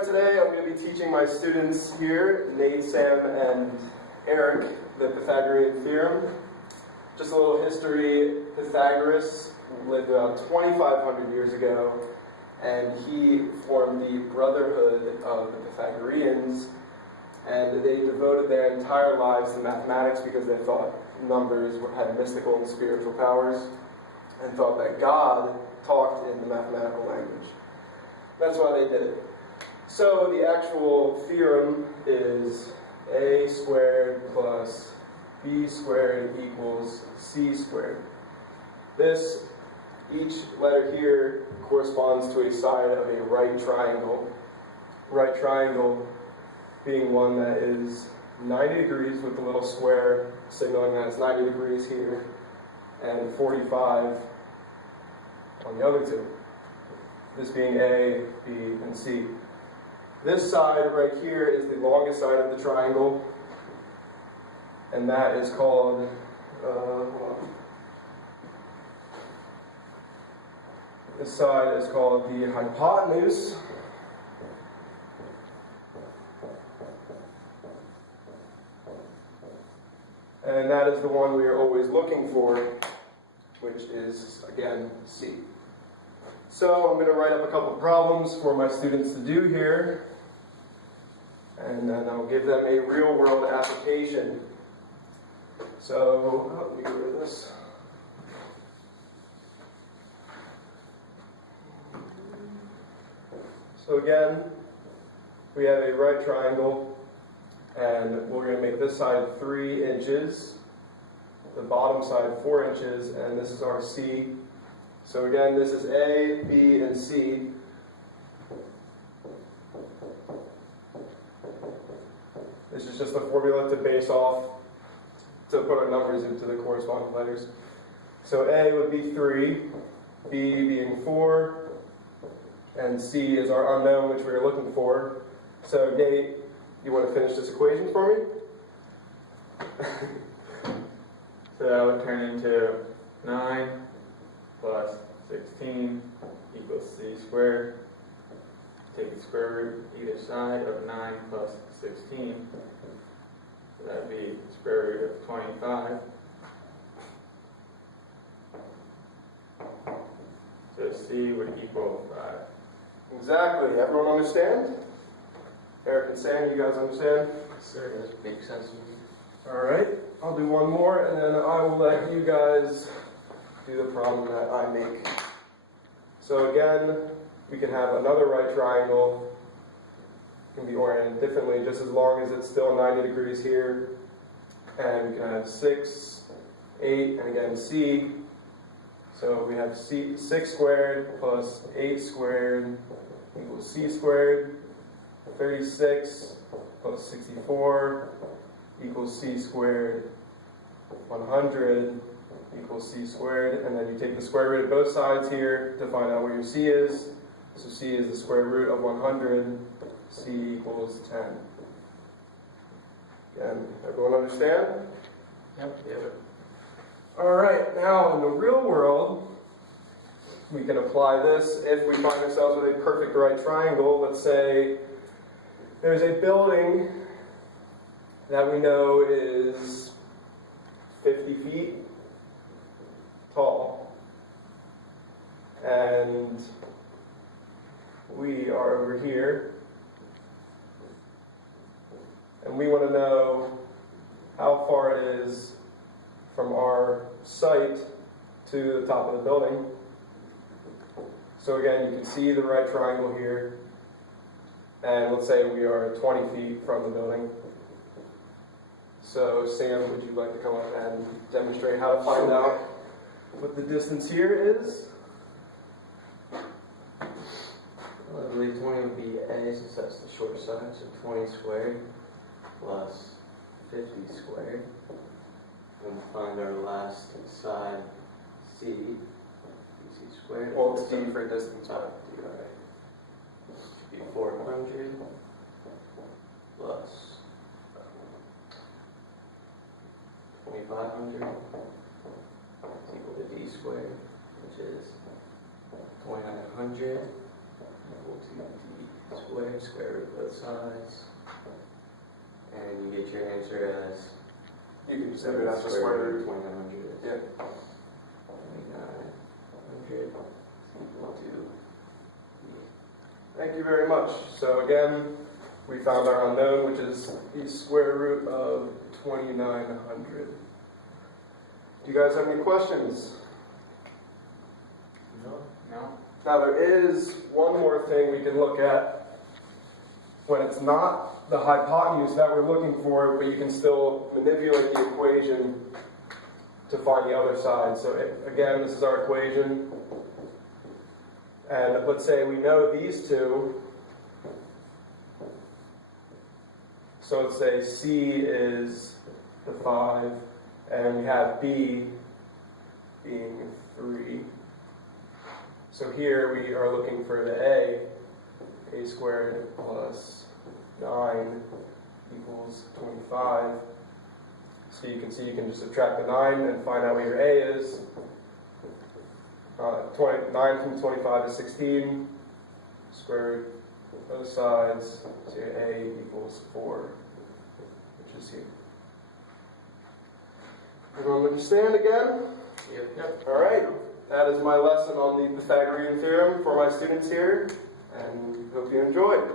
Alright, today I'm going to be teaching my students here, Nate, Sam, and Eric, the Pythagorean Theorem. Just a little history. Pythagoras lived about 2,500 years ago, and he formed the Brotherhood of the Pythagoreans, and they devoted their entire lives to mathematics because they thought numbers had mystical and spiritual powers, and thought that God talked in the mathematical language. That's why they did it. So the actual theorem is a squared plus b squared equals c squared. Each letter here corresponds to a side of a right triangle. Right triangle being one that is 90 degrees with a little square signaling that it's 90 degrees here, and 45 on the other two. This being A, B, and C. This side right here is the longest side of the triangle, and that is called, this side is called the hypotenuse. And that is the one we are always looking for, which is, again, C. So I'm going to write up a couple problems for my students to do here, and then I'll give them a real-world application. So, let me get rid of this. So again, we have a right triangle, and we're going to make this side 3 inches, the bottom side 4 inches, and this is our C. So again, this is A, B, and C. This is just a formula to base off, to put our numbers into the corresponding letters. So A would be 3, B being 4, and C is our unknown, which we are looking for. So Nate, you want to finish this equation for me? So that would turn into 9 plus 16 equals c squared. Take the square root either side of 9 plus 16. So that would be square root of 25. So c would equal 5. Exactly. Everyone understand? Eric and Sam, you guys understand? Sir, does make sense to me. Alright, I'll do one more, and then I will let you guys do the problem that I make. So again, we can have another right triangle. It can be oriented differently, just as long as it's still 90 degrees here. And we can have 6, 8, and again C. So we have 6 squared plus 8 squared equals C squared. 36 plus 64 equals C squared. 100 equals C squared, and then you take the square root of both sides here to find out where your C is. So C is the square root of 100, C equals 10. Again, everyone understand? Yep. Alright, now in the real world, we can apply this if we find ourselves with a perfect right triangle. Let's say there's a building that we know is 50 feet tall, and we are over here, and we want to know how far it is from our site to the top of the building. So again, you can see the right triangle here, and let's say we are 20 feet from the building. So Sam, would you like to come up and demonstrate how to find out what the distance here is? Well, I believe 20 would be A, since that's the short side, so 20 squared plus 50 squared. And we'll find our last side, C, C squared. Well, it's D for distance. D, alright. Should be 400 plus 2,500 is equal to D squared, which is 2,900 equal to D squared. square root both sides. And you get your answer as You can consider that the square root. 2900. Yeah. 2900 equal to Thank you very much. So again, we found our unknown, which is the square root of 2900. Do you guys have any questions? No. No? Now there is one more thing we can look at when it's not the hypotenuse that we're looking for, but you can still manipulate the equation to find the other side. So again, this is our equation. And let's say we know these two. So let's say C is the 5, and we have B being 3. So here we are looking for the A squared plus 9 equals 25. So you can see you can just subtract the 9 and find out what your A is. 9 from 25 is 16. Square root both sides. So your A equals 4, which is here. Everyone understand again? Yep. All right. That is my lesson on the Pythagorean theorem for my students here, and hope you enjoyed.